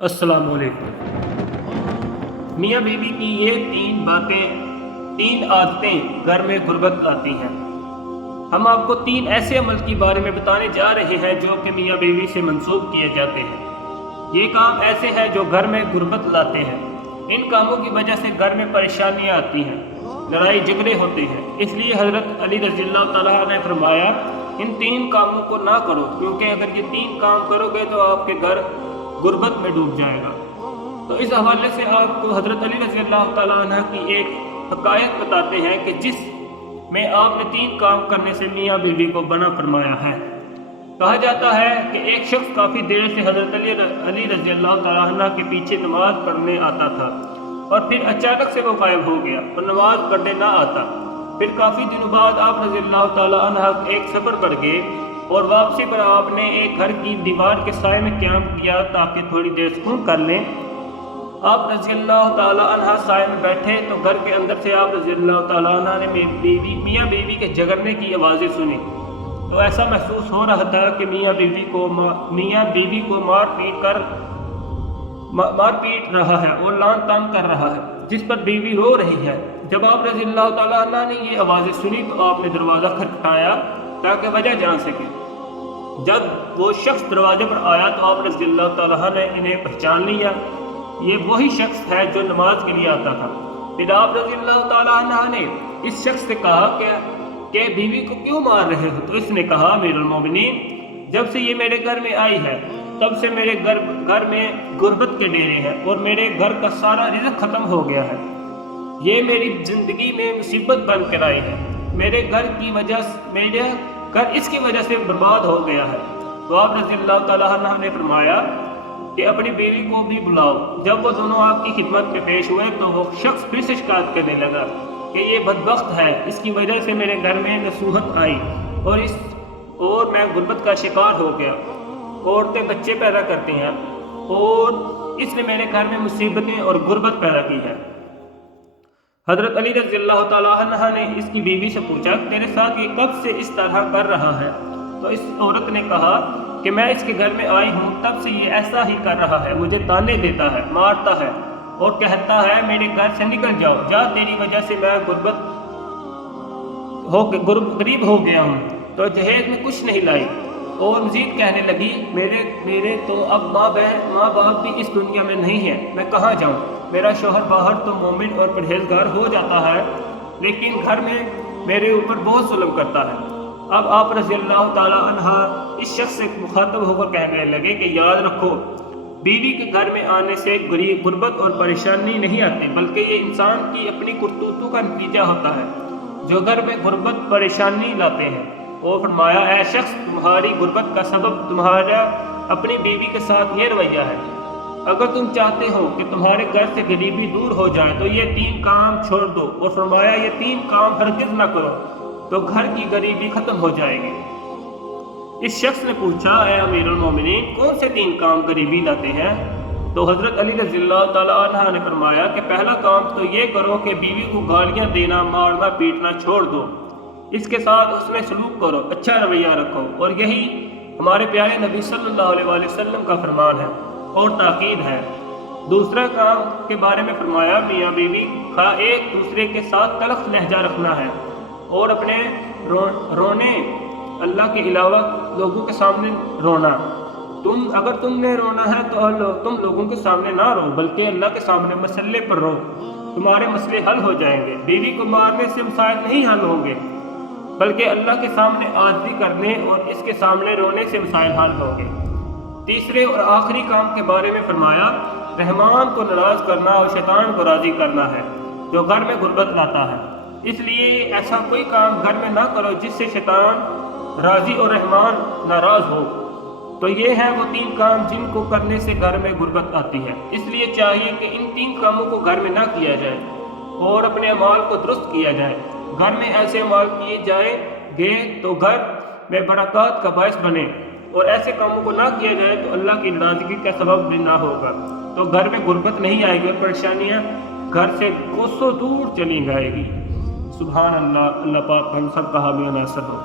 अस्सलाम वालेकुम। मियाँ बीवी की ये तीन आदतें घर में गुर्बत लाती हैं। हम आपको तीन ऐसे अमल के बारे में बताने जा रहे हैं जो कि मियाँ बीवी से मंसूब किए जाते हैं। ये काम ऐसे हैं जो घर में गुर्बत लाते हैं। इन कामों की वजह से घर में परेशानियाँ आती हैं, लड़ाई झगड़े होते हैं। इसलिए हज़रत अली रज़ियल्लाहु तआला ने फरमाया, इन तीन कामों को ना करो, क्योंकि अगर ये तीन काम करोगे तो आपके घर गुर्बत में डूब जाएगा। तो इस हवाले से आपको हज़रत अली रज़ियल्लाहु तआला अन्हु की एक हकायत बताते हैं कि जिस में आपने तीन काम करने से मियाँ बीवी को बना फरमाया है। कहा जाता है कि एक शख्स काफ़ी देर से हज़रत अली रज़ियल्लाहु तआला अन्हु के पीछे नमाज पढ़ने आता था और फिर अचानक से वो गायब हो गया और नमाज पढ़ने ना आता। फिर काफ़ी दिनों बाद आप रज़ियल्लाहु तआला अन्हु एक सफ़र पर गए और वापसी पर आपने एक घर की दीवार के साए में क़याम किया ताकि थोड़ी देर सुकून कर लें। आप रज़ियल्लाहु तआला अन्हा साए में बैठे तो घर के अंदर से आप रज़ियल्लाहु तआला अन्हा ने मियाँ बीवी के झगड़ने की आवाज़ें सुनी। तो ऐसा महसूस हो रहा था कि मियाँ बीवी को मार पीट रहा है और लान तान कर रहा है, जिस पर बीवी रो रही है। जब आप रज़ियल्लाहु तआला अन्हा ने ये आवाज़ें सुनी तो आपने दरवाज़ा खटखटाया ताकि वजह जान सके। जब वो शख्स दरवाजे पर आया तो आप रज़ियल्लाहु तआला अन्हु ने इन्हें पहचान लिया, ये वही शख्स है जो नमाज के लिए आता था। फिर आप रज़ियल्लाहु तआला अन्हु ने इस शख्स से कहा कि बीवी को क्यों मार रहे हो? तो इसने कहा, अमीरुल मोमिनीन, जब से ये मेरे घर में आई है तब से मेरे घर में गुर्बत के डेरे हैं और मेरे घर का सारा रिज़्क़ ख़त्म हो गया है। ये मेरी ज़िंदगी में मुसीबत बन कर आई है। मेरे घर इसकी वजह से बर्बाद हो गया है। तो आप रज़ियल्लाहु तआला अन्हु ने फरमाया कि अपनी बीवी को भी बुलाओ। जब वो दोनों आपकी खिदमत में पेश हुए तो वो शख्स फिर से शिकायत करने लगा कि ये बदबख्त है, इसकी वजह से मेरे घर में नसूहत आई और मैं गुर्बत का शिकार हो गया। औरतें बच्चे पैदा करती हैं और इसने मेरे घर में मुसीबतें और गुर्बत पैदा की है। हज़रत अली रज़ियल्लाहु तआला अन्हा ने इसकी बीवी से पूछा, तेरे साथ ये कब से इस तरह कर रहा है? तो इस औरत ने कहा कि मैं इसके घर में आई हूँ तब से ये ऐसा ही कर रहा है, मुझे ताने देता है, मारता है और कहता है मेरे घर से निकल जाओ, जा, तेरी वजह से मैं गरीब हो गया हूँ, तो जहेज में कुछ नहीं लाई। और मज़ीद कहने लगी, मेरे तो अब माँ बाप भी इस दुनिया में नहीं है, मैं कहाँ जाऊँ? मेरा शौहर बाहर तो मोमिन और परहेजगार हो जाता है, लेकिन घर में मेरे ऊपर बहुत जुल्म करता है। अब आप रज़ियल्लाहु तआला अन्हा इस शख्स से मुखातब होकर कहने लगे कि याद रखो, बीवी के घर में आने से गुर्बत और परेशानी नहीं आती, बल्कि ये इंसान की अपनी करतूतों का नतीजा होता है जो घर में गुर्बत परेशानी लाते हैं। और फरमाया, ऐ शख्स, तुम्हारी गुर्बत का सबब तुम्हारा अपनी बीवी के साथ ये रवैया है। अगर तुम चाहते हो कि तुम्हारे घर से गरीबी दूर हो जाए तो ये तीन काम छोड़ दो। और फरमाया, ये तीन काम हरगिज़ ना करो तो घर की गरीबी ख़त्म हो जाएगी। इस शख्स ने पूछा, ऐ अमीरुल मोमिनीन, कौन से तीन काम गरीबी लाते हैं? तो हज़रत अली रज़ियल्लाहु तआला अन्हु ने फरमाया कि पहला काम तो ये करो कि बीवी को गालियाँ देना, मारना, पीटना छोड़ दो, इसके साथ उसमें सलूक करो, अच्छा रवैया रखो। और यही हमारे प्यारे नबी सल्लल्लाहु अलैहि वसल्लम का फरमान है और ताकीद है। दूसरा काम के बारे में फरमाया, मियाँ बीवी का एक दूसरे के साथ तल्ख़ लहजा रखना है और अपने रोने, अल्लाह के अलावा लोगों के सामने रोना। अगर तुमने रोना है तो तुम लोगों के सामने ना रो, बल्कि अल्लाह के सामने मसले पर रो, तुम्हारे मसले हल हो जाएंगे। बीवी को मारने से मसाइल नहीं हल होंगे, बल्कि अल्लाह के सामने आजिज़ी करने और इसके सामने रोने से मसाइल हल होंगे। तीसरे और आखिरी काम के बारे में फरमाया, रहमान को नाराज़ करना और शैतान को राज़ी करना है जो घर में गुर्बत लाता है। इसलिए ऐसा कोई काम घर में ना करो जिससे शैतान राज़ी और रहमान नाराज़ हो। तो ये हैं वो तीन काम जिनको करने से घर में गुर्बत आती है। इसलिए चाहिए कि इन तीन कामों को घर में ना किया जाए और अपने अमाल को दुरुस्त किया जाए। घर में ऐसे अमाल किए जाएंगे तो घर में बरक़ात का बायस बने, और ऐसे कामों को ना किया जाए तो अल्लाह की नाराज़गी का सबब भी ना होगा। तो घर में गुर्बत नहीं आएगी और परेशानियाँ घर से कोसों दूर चली जाएगी। सुभान अल्लाह। अल्लाह पाक हम सब का हामी नासर हो।